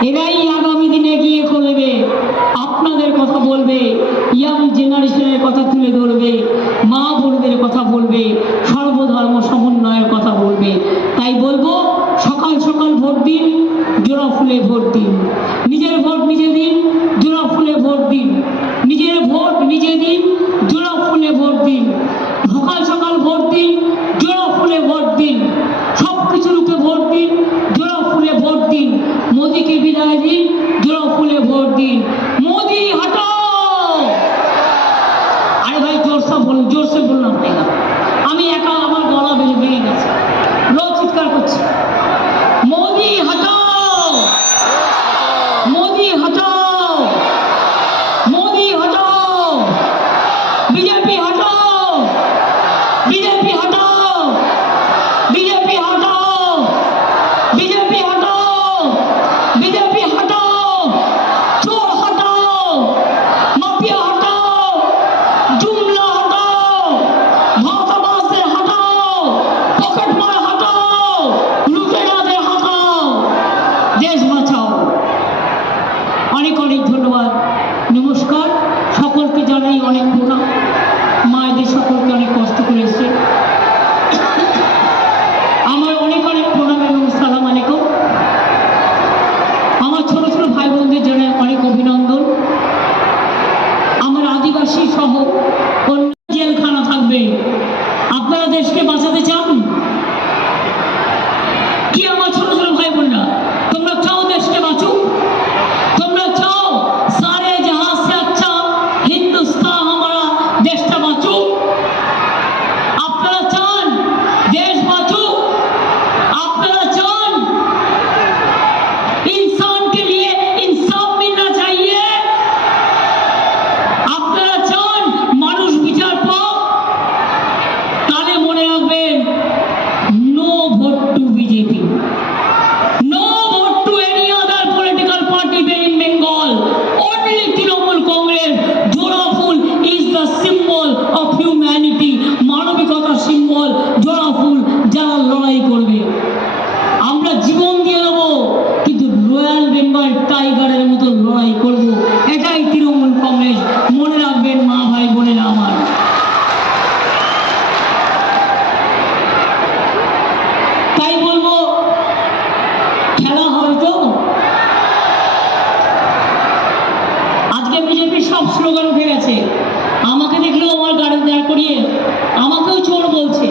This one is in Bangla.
এরাই আগামী দিনে গিয়ে করবে আপনাদের কথা বলবে ইয়াং জেনারেশনের কথা তুলে ধরবে, মা বোনদের কথা বলবে, সর্বধর্ম সমন্বয়ের কথা বলবে। তাই বলব, সকাল সকাল ভোট দিন, জোড়া ফুলে ভোট দিন। নিজের ভোট নিজে দিন, জোড়া ফুলে ভোট দিন। নিজের ভোট নিজে দিন, জোড়া ফুলে ভোট দিন। সকাল সকাল ভোট দিন, জোড়া ফুলে ভোট দিন। সব কিছু রুখে ভোট দিন জোড়া ফুলে ভোট দিন দিন জোড়া ফুলে ভোট দিন। Então, টাইগারের মতো লড়াই করব। এটাই তৃণমূল কংগ্রেস। মনে রাখবেন মা ভাই বোনেরা আমার। তাই বলব, খেলা তো? আজকে বিজেপির সব স্লোগান উঠে গেছে। আমাকে দেখলেও আমার গাড়ি দাঁড় করিয়ে, আমাকেও চোর বলছে।